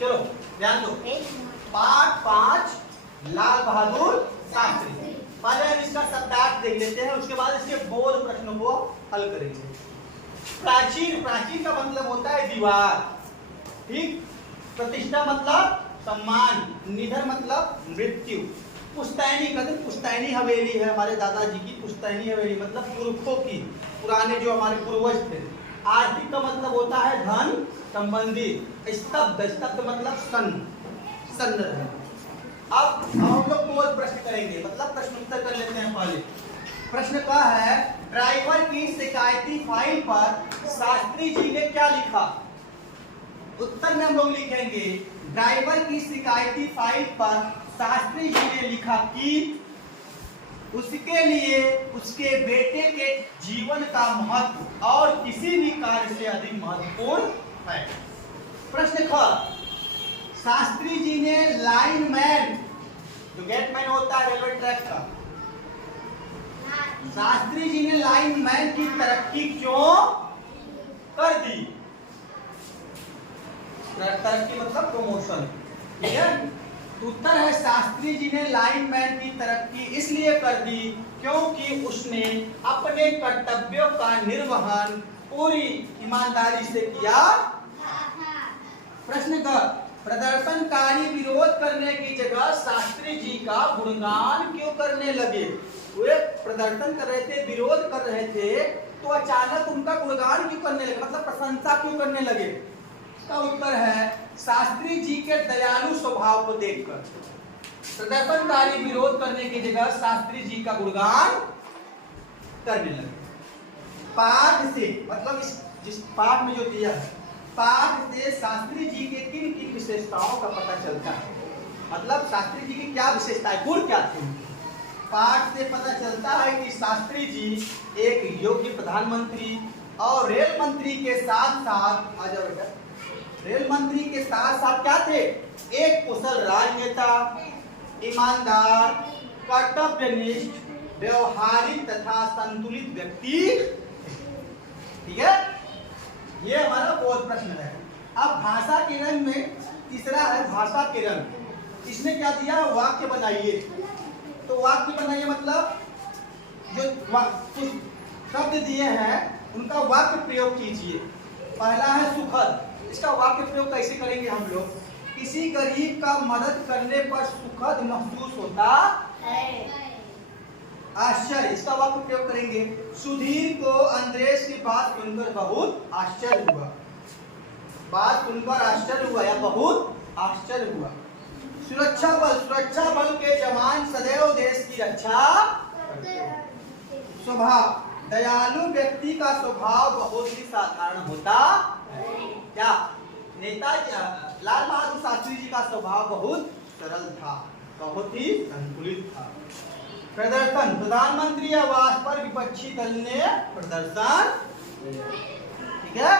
चलो ध्यान दो। पाठ 5 लाल बहादुर शास्त्री। पहले हम इसका शब्दार्थ देख लेते हैं, उसके बाद इसके बोध प्रश्नों को हल करेंगे। प्राचीन, प्राचीन का मतलब होता है दीवार, ठीक। प्रतिष्ठा मतलब सम्मान, निधन मतलब मृत्यु। पुश्तैनी कहते हैं, पुश्तैनी हवेली है हमारे दादाजी की, पुश्तैनी हवेली मतलब पुरखों की, पुराने जो हमारे पूर्वज थे। आर्थिक का मतलब होता है धन संबंधी। स्तब्ध, स्तब्ध मतलब सन्न है। अब हम लोग बोध प्रश्न करेंगे, मतलब प्रश्न उत्तर कर लेते हैं। पहले प्रश्न का है, ड्राइवर की शिकायती फाइल पर शास्त्री जी ने क्या लिखा। उत्तर में हम लोग लिखेंगे, ड्राइवर की शिकायती फाइल पर शास्त्री जी ने लिखा कि उसके लिए उसके बेटे के जीवन का महत्व और किसी भी कार्य से अधिक महत्वपूर्ण है। प्रश्न ख, शास्त्री जी ने लाइनमैन, जो गेटमैन होता है रेलवे ट्रैक का, शास्त्री जी ने लाइनमैन की तरक्की क्यों कर दी। तरक्की मतलब प्रमोशन, ठीक है। उत्तर है, शास्त्री जी ने लाइनमैन की तरक्की इसलिए कर दी क्योंकि उसने अपने कर्तव्यों का निर्वहन पूरी ईमानदारी से किया। प्रश्न का, प्रदर्शनकारी विरोध करने की जगह शास्त्री जी का गुणगान क्यों करने लगे। वे प्रदर्शन कर रहे थे, विरोध कर रहे थे, तो अचानक उनका गुणगान क्यों करने लगे, मतलब प्रशंसा क्यों करने लगे। इसका उत्तर है, शास्त्री जी के दयालु स्वभाव को देखकर। प्रदर्शनकारी विरोध करने की जगह शास्त्री जी का गुणगान करने लगे। पाठ से मतलब जिस पाठ में जो दिया है, पाठ से शास्त्री जी के किन किन विशेषताओं का पता चलता है, मतलब शास्त्री जी की क्या विशेषताएं, गुण क्या थे। पाठ से पता चलता है कि शास्त्री जी एक योग्य प्रधानमंत्री और रेल मंत्री के साथ साथ, आ जाओ बेटा, रेल मंत्री के साथ साथ क्या थे, एक कुशल राजनेता, ईमानदार, कर्तव्यनिष्ठ, व्यवहारिक तथा संतुलित व्यक्ति, ठीक है। ये हमारा बोध प्रश्न है। अब भाषा के रंग में तीसरा है भाषा के रंग। इसने क्या दिया, वाक्य बनाइए। तो वाक्य बनाइए मतलब जो कुछ शब्द दिए हैं उनका वाक्य प्रयोग कीजिए। पहला है सुखद, इसका वाक्य प्रयोग कैसे करेंगे हम लोग, किसी गरीब का मदद करने पर सुखद महसूस होता है। आश्चर्य, इसका वाक्य प्रयोग करेंगे, सुधीर को अंद्रेश की बात सुनकर बहुत आश्चर्य हुआ। बात सुनकर आश्चर्य हुआ या बहुत आश्चर्य हुआ। सुरक्षा बल, सुरक्षा बल के जवान सदैव देश की रक्षा करते हैं। स्वभाव, दयालु व्यक्ति का स्वभाव बहुत ही साधारण होता है। क्या, नेता लाल बहादुर शास्त्री जी का स्वभाव बहुत सरल था, बहुत ही संतुलित था। प्रदर्शन, प्रधानमंत्री आवास पर विपक्षी दल ने प्रदर्शन, ठीक है।